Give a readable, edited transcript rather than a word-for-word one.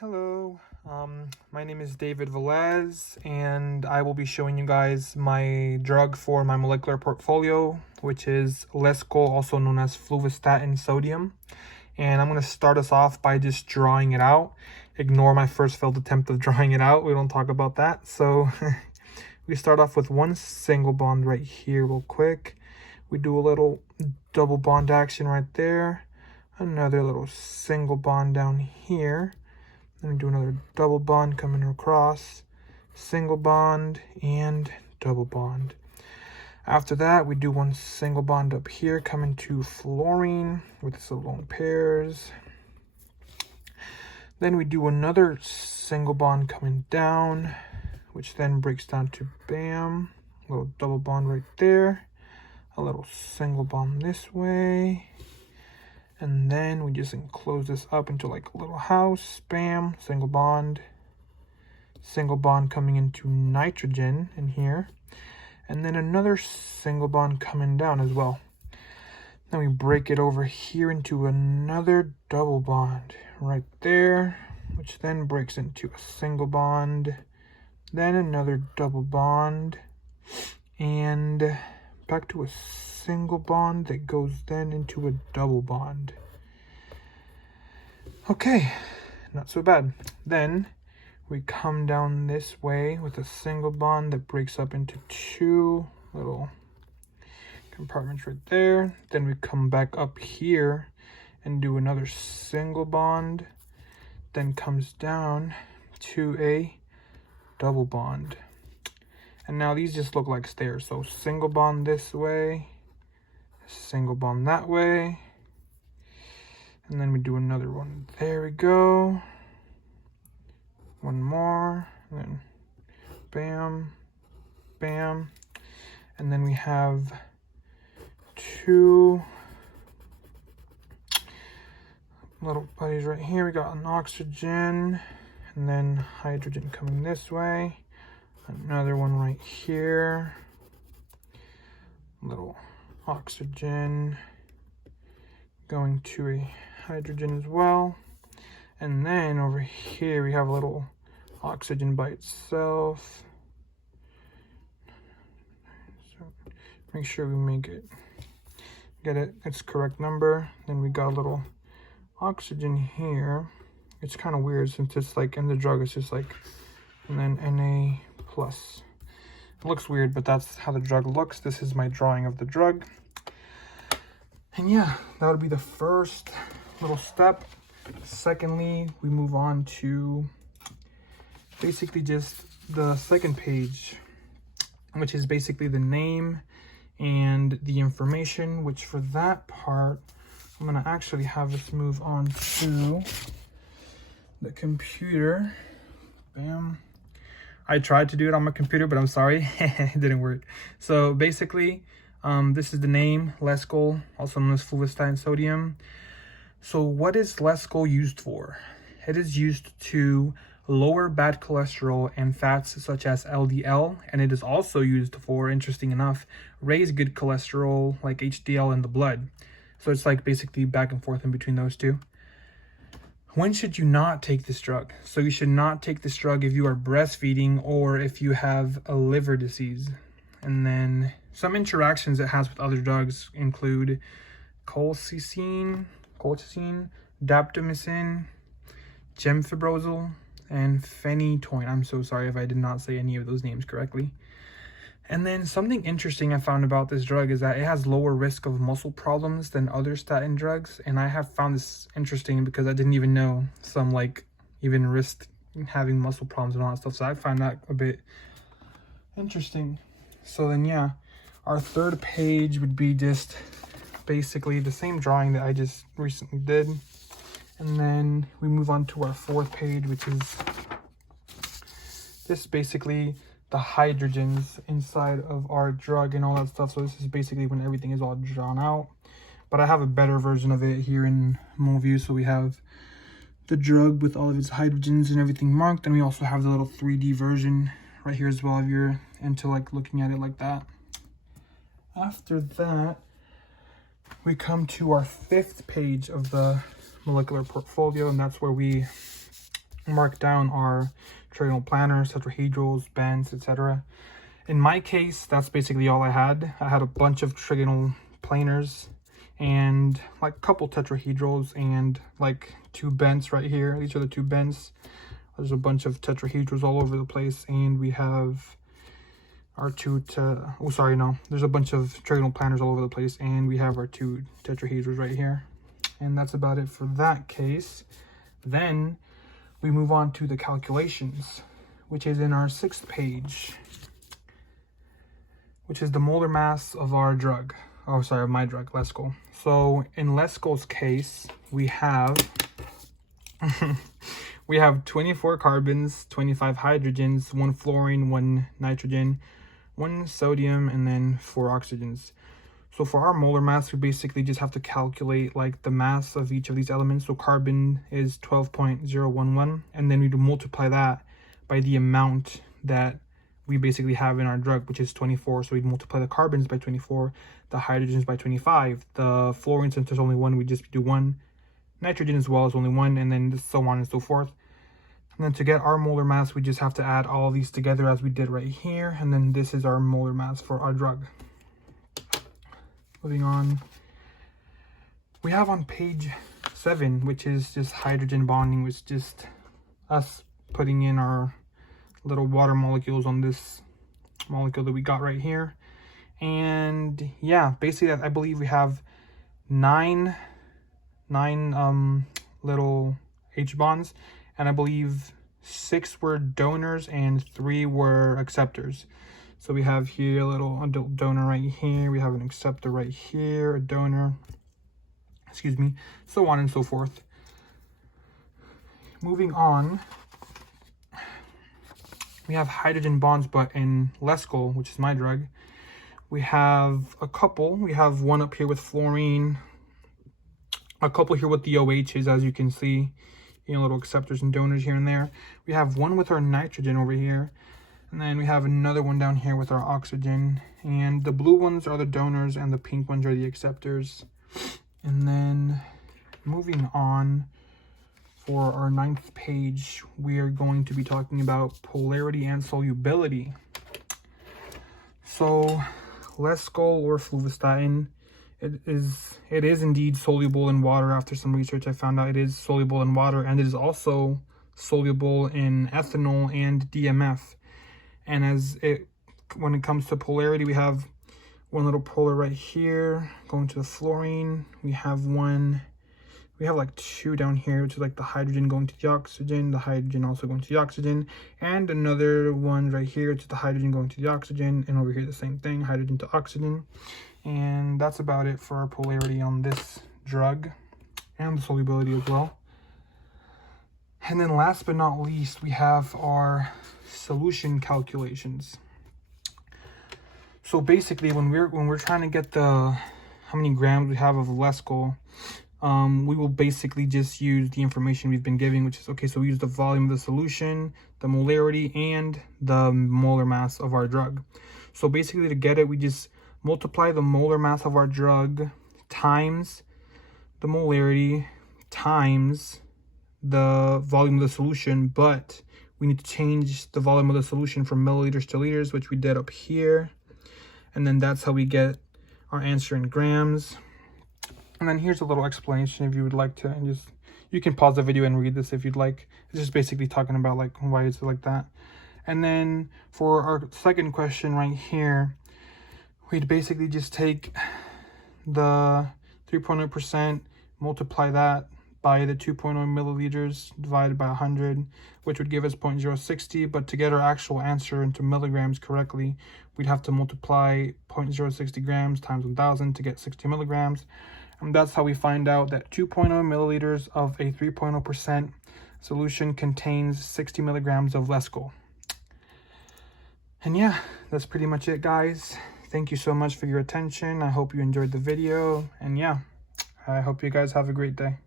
Hello, my name is David Velez, and I will be showing you guys my drug for my molecular portfolio, which is Lescol, also known as fluvastatin sodium. And I'm going to start us off by just drawing it out. Ignore my first failed attempt of drawing it out. We don't talk about that. So we start off with one single bond right here real quick. We do a little double bond action right there. Another little single bond down here. Then we do another double bond coming across, single bond, and double bond. After that, we do one single bond up here coming to fluorine with its lone pairs. Then we do another single bond coming down, which then breaks down to BAM. A little double bond right there. A little single bond this way. And then we just enclose this up into like a little house. Bam, single bond coming into nitrogen in here. And then another single bond coming down as well. Then we break it over here into another double bond right there, which then breaks into a single bond, then another double bond, and back to a single bond that goes then into a double bond. Okay, not so bad. Then we come down this way with a single bond that breaks up into two little compartments right there. Then we come back up here and do another single bond, then comes down to a double bond. And now these just look like stairs. So single bond this way, single bond that way, and then we do another one. There we go. One more, and then bam, bam. And then we have two little buddies right here. We got an oxygen and then hydrogen coming this way. Another one right here. Little oxygen going to a hydrogen as well. And then over here we have a little oxygen by itself. So make sure we get it its correct number. Then we got a little oxygen here. It's kind of weird since it's like in the drug, it's just like, and then Na plus. It looks weird, but that's how the drug looks. This is my drawing of the drug. And yeah, that would be the first little step. Secondly, we move on to basically just the second page, which is basically the name and the information, which for that part, I'm gonna actually have us move on to the computer. Bam. I tried to do it on my computer, but I'm sorry, it didn't work. So basically, this is the name, Lescol, also known as fluvastatin sodium. So what is Lescol used for? It is used to lower bad cholesterol and fats such as LDL, and it is also used for, interesting enough, raise good cholesterol like HDL in the blood. So it's like basically back and forth in between those two. When should you not take this drug? So you should not take this drug if you are breastfeeding or if you have a liver disease. And then some interactions it has with other drugs include colchicine, daptomycin, gemfibrozil, and phenytoin. I'm so sorry if I did not say any of those names correctly. And then something interesting I found about this drug is that it has lower risk of muscle problems than other statin drugs. And I have found this interesting because I didn't even know some like even risk having muscle problems and all that stuff. So I find that a bit interesting. So then yeah, our third page would be just basically the same drawing that I just recently did. And then we move on to our fourth page, which is this basically the hydrogens inside of our drug and all that stuff. So this is basically when everything is all drawn out. But I have a better version of it here in MoView. So we have the drug with all of its hydrogens and everything marked. And we also have the little 3D version right here as well if you're into like looking at it like that. After that, we come to our fifth page of the molecular portfolio, and that's where we mark down our trigonal planars, tetrahedrals, bends, etc. In my case, that's basically all I had. I had a bunch of trigonal planars and like a couple tetrahedrals and like 2 bends right here. These are the 2 bends. There's a bunch of tetrahedrals all over the place, and we have our there's a bunch of trigonal planars all over the place, and we have our 2 tetrahedrals right here. And that's about it for that case. Then we move on to the calculations, which is in our 6th page, which is the molar mass of our drug. Oh, sorry, of my drug, Lescal. So in Lescal's case, we have we have 24 carbons, 25 hydrogens, 1 fluorine, 1 nitrogen, 1 sodium, and then 4 oxygens. So for our molar mass, we basically just have to calculate like the mass of each of these elements. So carbon is 12.011, and then we multiply that by the amount that we basically have in our drug, which is 24. So we'd multiply the carbons by 24, the hydrogens by 25, the fluorine, since there's only 1, we just do 1, nitrogen as well as only 1, and then so on and so forth. And then to get our molar mass, we just have to add all these together as we did right here, and then this is our molar mass for our drug. Moving on, we have on page 7, which is just hydrogen bonding, which is just us putting in our little water molecules on this molecule that we got right here. And yeah, basically I believe we have 9 little H bonds, and I believe 6 were donors and 3 were acceptors. So we have here a little donor right here, we have an acceptor right here, a donor, excuse me, so on and so forth. Moving on, we have hydrogen bonds, but in Lescal, which is my drug, we have a couple. We have 1 up here with fluorine, a couple here with the OHs, as you can see, you know, little acceptors and donors here and there. We have 1 with our nitrogen over here, and then we have another one down here with our oxygen, and the blue ones are the donors and the pink ones are the acceptors. And then moving on, for our 9th page, we are going to be talking about polarity and solubility. So Lescal or fluvastatin, it is indeed soluble in water. After some research, I found out it is soluble in water, and it is also soluble in ethanol and DMF. And when it comes to polarity, we have 1 little polar right here going to the fluorine. We have like 2 down here, which is like the hydrogen going to the oxygen, the hydrogen also going to the oxygen, and another one right here, which is the hydrogen going to the oxygen, and over here the same thing, hydrogen to oxygen. And that's about it for our polarity on this drug, and the solubility as well. And then last but not least, we have our solution calculations. So basically, when we're trying to get how many grams we have of Lescal, we will basically just use the information we've been giving, which is, okay, so we use the volume of the solution, the molarity, and the molar mass of our drug. So basically, to get it, we just multiply the molar mass of our drug times the molarity times the volume of the solution, but we need to change the volume of the solution from milliliters to liters, which we did up here. And then that's how we get our answer in grams. And then here's a little explanation if you would like to, and you can pause the video and read this if you'd like. It's just basically talking about like why it's like that. And then for our second question right here, we'd basically just take the 3.0%, multiply that by the 2.0 milliliters divided by 100, which would give us 0.060. But to get our actual answer into milligrams correctly, we'd have to multiply 0.060 grams times 1,000 to get 60 milligrams. And that's how we find out that 2.0 milliliters of a 3.0% solution contains 60 milligrams of Lescal. And yeah, that's pretty much it, guys. Thank you so much for your attention. I hope you enjoyed the video. And yeah, I hope you guys have a great day.